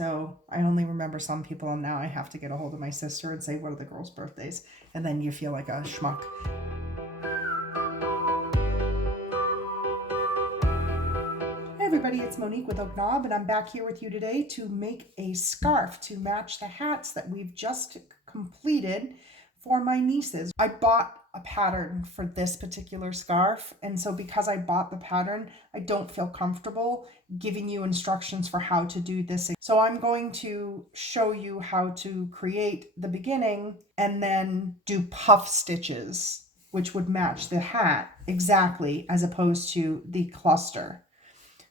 So I only remember some people, and now I have to get a hold of my sister and say, what are the girls' birthdays? And then you feel like a schmuck. Hey everybody, it's Monique with Oak Knob, and I'm back here with you today to make a scarf to match the hats that we've just completed for my nieces. I bought a pattern for this particular scarf, and so because I bought the pattern, I don't feel comfortable giving you instructions for how to do this. So I'm going to show you how to create the beginning and then do puff stitches, which would match the hat exactly, as opposed to the cluster.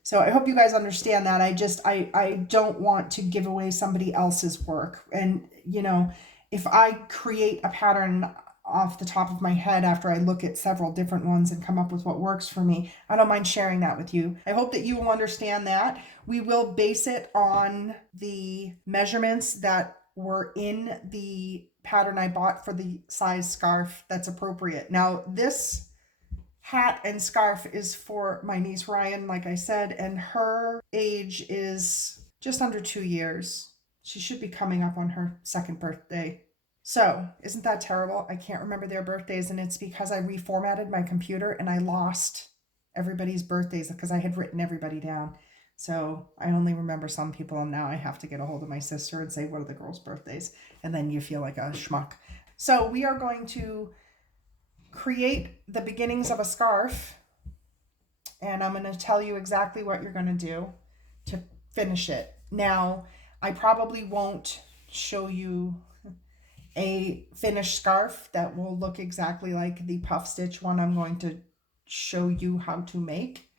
So I hope you guys understand that. I don't want to give away somebody else's work. And, you know, if I create a pattern off the top of my head after I look at several different ones and come up with what works for me, I don't mind sharing that with you. I hope that you will understand that. We will base it on the measurements that were in the pattern I bought for the size scarf that's appropriate. Now, this hat and scarf is for my niece Ryan, like I said, and her age is just under 2 years. She should be coming up on her second birthday. So, isn't that terrible? I can't remember their birthdays, and it's because I reformatted my computer and I lost everybody's birthdays because I had written everybody down. So I only remember some people, and now I have to get a hold of my sister and say, what are the girls' birthdays? And then you feel like a schmuck. So we are going to create the beginnings of a scarf, and I'm going to tell you exactly what you're going to do to finish it. Now, I probably won't show you a finished scarf that will look exactly like the puff stitch one I'm going to show you how to make,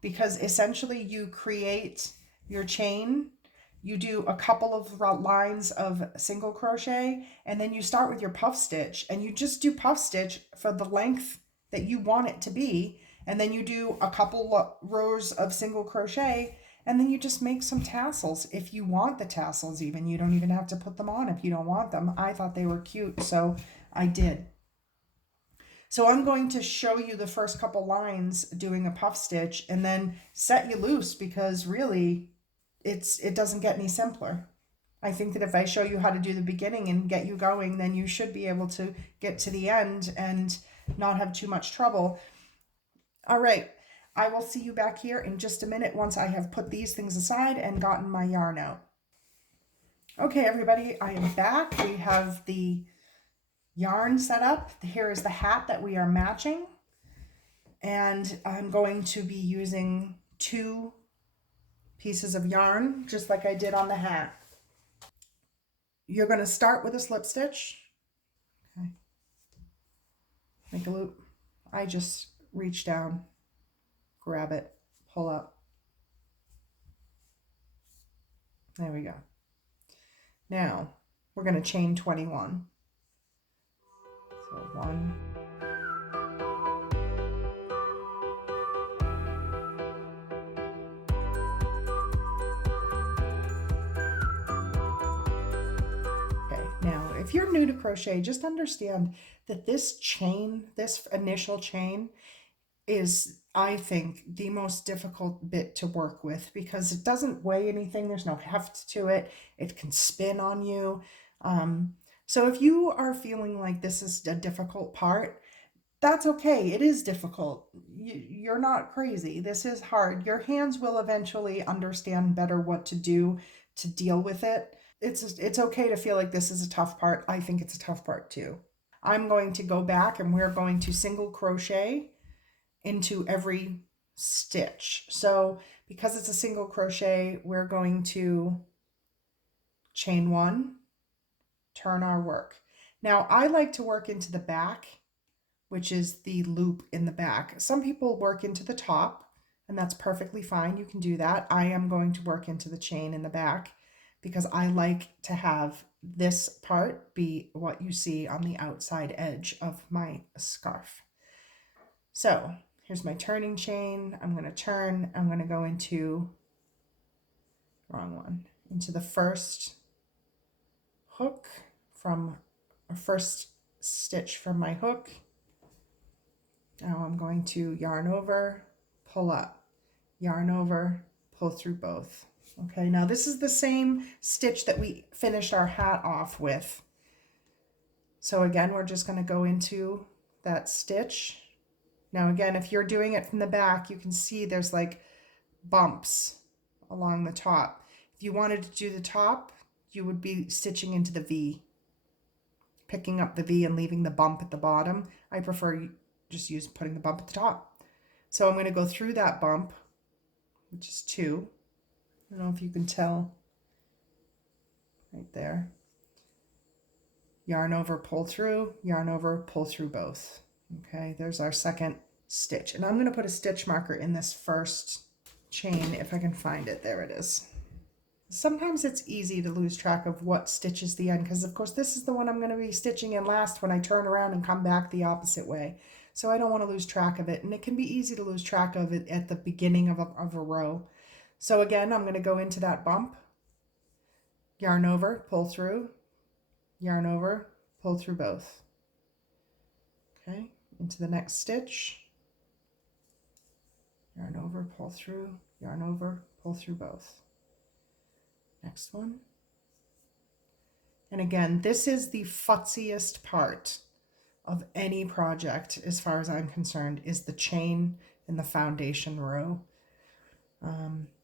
because essentially you create your chain, you do a couple of lines of single crochet, and then you start with your puff stitch, and you just do puff stitch for the length that you want it to be, and then you do a couple rows of single crochet, and then you just make some tassels if you want the tassels. Even you don't even have to put them on if you don't want them. I thought they were cute, so I did. So I'm going to show you the first couple lines doing a puff stitch and then set you loose, because really it doesn't get any simpler. I think that if I show you how to do the beginning and get you going, then you should be able to get to the end and not have too much trouble. All right, I will see you back here in just a minute once I have put these things aside and gotten my yarn out. Okay, everybody, I am back. We have the yarn set up. Here is the hat that we are matching, and I'm going to be using 2 pieces of yarn just like I did on the hat. You're going to start with a slip stitch. Okay. Make a loop. I just reach down, grab it, pull up. There we go. Now we're going to chain 21. So 1, now, if you're new to crochet, just understand that this chain, this initial chain, is, I think, the most difficult bit to work with, because it doesn't weigh anything. There's no heft to it. It can spin on you. So if you are feeling like this is a difficult part, that's okay. It is difficult. You're not crazy. This is hard. Your hands will eventually understand better what to do to deal with it. It's okay to feel like this is a tough part. I think it's a tough part too. I'm going to go back and we're going to single crochet into every stitch. So because it's a single crochet, we're going to chain 1, turn our work. Now I like to work into the back, which is the loop in the back. Some people work into the top, and that's perfectly fine. You can do that. I am going to work into the chain in the back, because I like to have this part be what you see on the outside edge of my scarf. So here's my turning chain. I'm going to turn. I'm going to go into, wrong one, into the first hook from, or first stitch from my hook. Now I'm going to yarn over, pull up, yarn over, pull through both. Okay, now this is the same stitch that we finished our hat off with. So again, we're just going to go into that stitch. Now again, if you're doing it from the back, you can see there's like bumps along the top. If you wanted to do the top, you would be stitching into the V, picking up the V and leaving the bump at the bottom. I prefer just putting the bump at the top. So I'm going to go through that bump, which is 2. I don't know if you can tell right there. Yarn over, pull through, yarn over, pull through both. Okay, there's our second stitch. And I'm going to put a stitch marker in this first chain if I can find it. There it is. Sometimes it's easy to lose track of what stitch is the end, because of course this is the one I'm going to be stitching in last when I turn around and come back the opposite way. So I don't want to lose track of it, and it can be easy to lose track of it at the beginning of a row. So again, I'm going to go into that bump, yarn over, pull through, yarn over, pull through both. Okay, into the next stitch, yarn over, pull through, yarn over, pull through both. Next one. And again, this is the futziest part of any project, as far as I'm concerned, is the chain in the foundation row.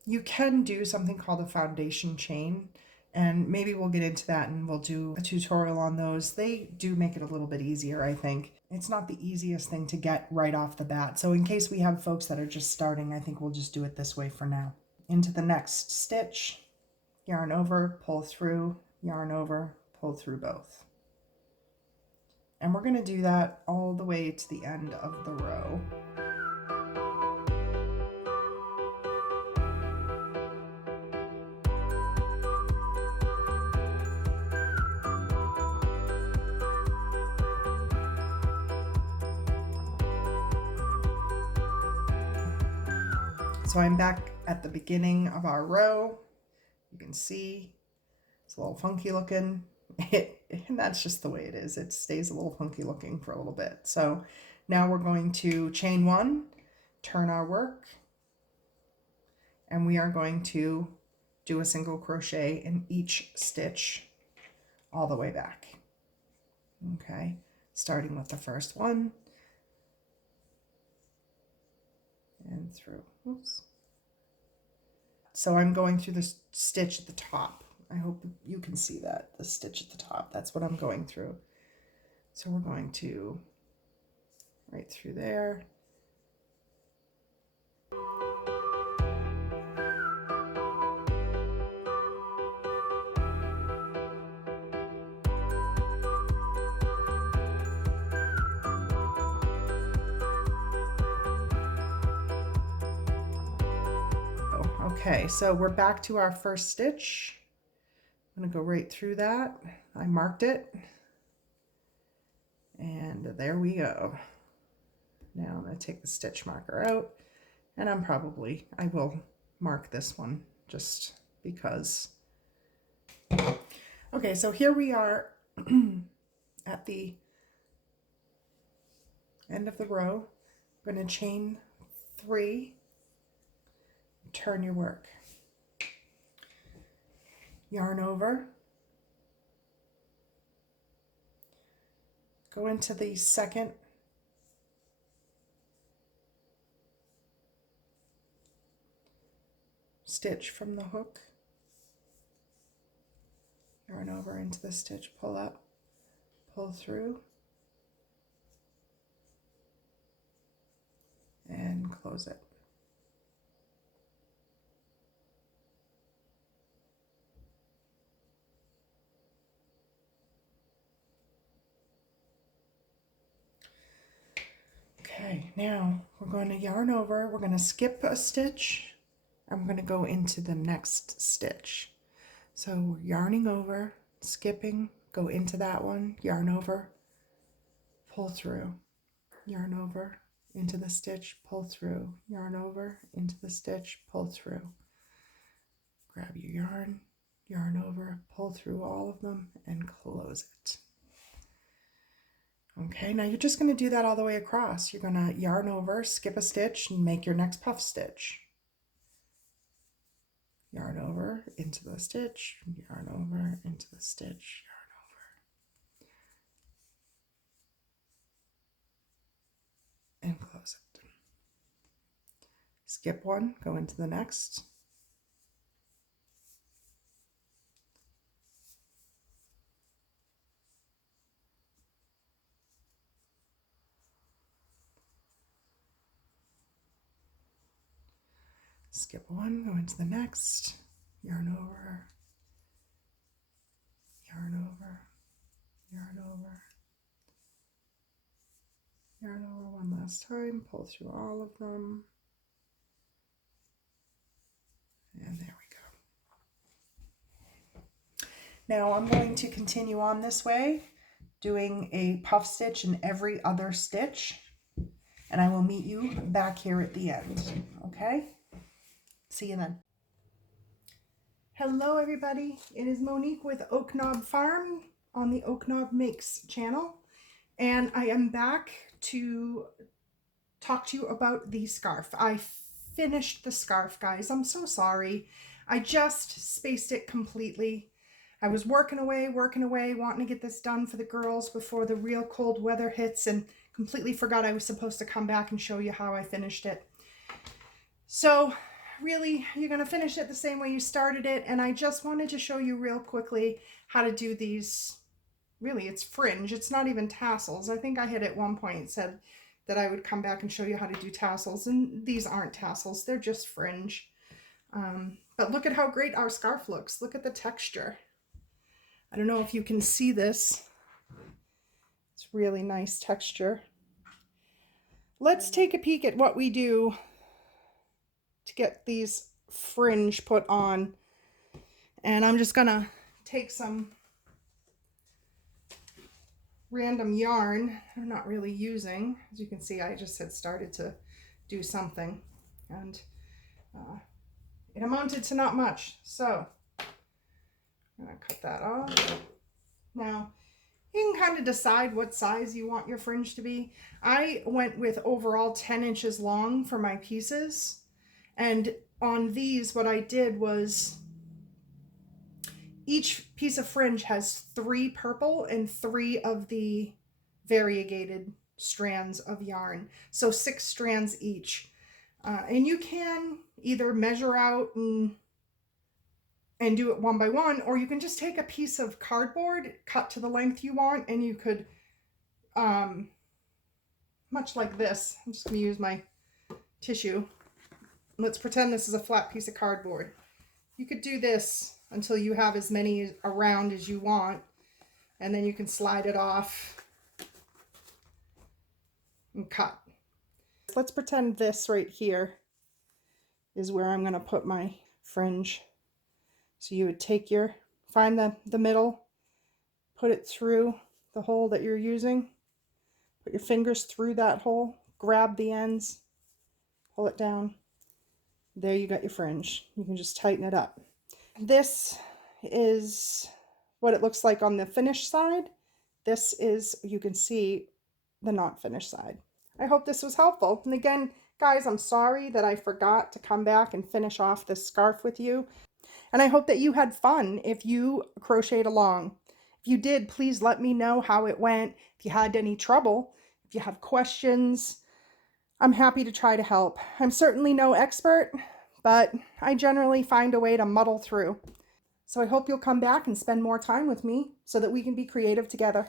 You can do something called a foundation chain, and maybe we'll get into that and we'll do a tutorial on those. They do make it a little bit easier, I think. It's not the easiest thing to get right off the bat. So in case we have folks that are just starting, I think we'll just do it this way for now. Into the next stitch, yarn over, pull through, yarn over, pull through both. And we're going to do that all the way to the end of the row. So I'm back at the beginning of our row. You can see it's a little funky looking. And that's just the way it is. It stays a little funky looking for a little bit. So now we're going to chain 1, turn our work, and we are going to do a single crochet in each stitch all the way back. Okay, starting with the first one and through. Oops. So I'm going through the stitch at the top. I hope you can see that, the stitch at the top. That's what I'm going through. So we're going to right through there. Okay, so we're back to our first stitch. I'm going to go right through that. I marked it. And there we go. Now I'm going to take the stitch marker out, and I will mark this one just because. Okay, so here we are at the end of the row. I'm going to chain 3, turn your work. Yarn over, go into the second stitch from the hook, yarn over into the stitch, pull up, pull through, and close it. Okay, now we're going to yarn over, we're going to skip a stitch, and we're going to go into the next stitch. So we're yarning over, skipping, go into that one, yarn over, pull through, yarn over, into the stitch, pull through, yarn over, into the stitch, pull through. Grab your yarn, yarn over, pull through all of them, and close it. Okay, now you're just going to do that all the way across. You're going to yarn over, skip a stitch, and make your next puff stitch. yarn over into the stitch, yarn over into the stitch, yarn over, and close it. Skip one, go into the next. Skip one, go into the next, yarn over, yarn over, yarn over, yarn over one last time, pull through all of them, and there we go. Now I'm going to continue on this way, doing a puff stitch in every other stitch, and I will meet you back here at the end, okay? See you then. Hello everybody, it is Monique with Oak Knob Farm on the Oak Knob Makes channel, and I am back to talk to you about the scarf. I finished the scarf, guys. I'm so sorry. I just spaced it completely. I was working away, wanting to get this done for the girls before the real cold weather hits, and completely forgot I was supposed to come back and show you how I finished it. So really, you're going to finish it the same way you started it, and I just wanted to show you real quickly how to do these. Really, it's fringe. It's not even tassels. I think I had at one point said that I would come back and show you how to do tassels, and these aren't tassels. They're just fringe. But look at how great our scarf looks. Look at the texture. I don't know if you can see this. It's really nice texture. Let's take a peek at what we do to get these fringe put on. And I'm just gonna take some random yarn I'm not really using. As you can see, I just had started to do something, and it amounted to not much. So I'm gonna cut that off. Now you can kind of decide what size you want your fringe to be. I went with overall 10 inches long for my pieces. And on these, what I did was each piece of fringe has 3 purple and 3 of the variegated strands of yarn. So 6 strands each. And you can either measure out and do it one by one, or you can just take a piece of cardboard, cut to the length you want, and you could, much like this, I'm just going to use my tissue. Let's pretend this is a flat piece of cardboard. You could do this until you have as many around as you want, and then you can slide it off and cut. Let's pretend this right here is where I'm going to put my fringe. So you would take find the middle, put it through the hole that you're using, put your fingers through that hole, grab the ends, pull it down. There you got your fringe. You can just tighten it up. This is what it looks like on the finished side. This is, you can see, the not finished side. I hope this was helpful. And again, guys, I'm sorry that I forgot to come back and finish off this scarf with you. And I hope that you had fun if you crocheted along. If you did, please let me know how it went. If you had any trouble, if you have questions, I'm happy to try to help. I'm certainly no expert, but I generally find a way to muddle through. So I hope you'll come back and spend more time with me so that we can be creative together.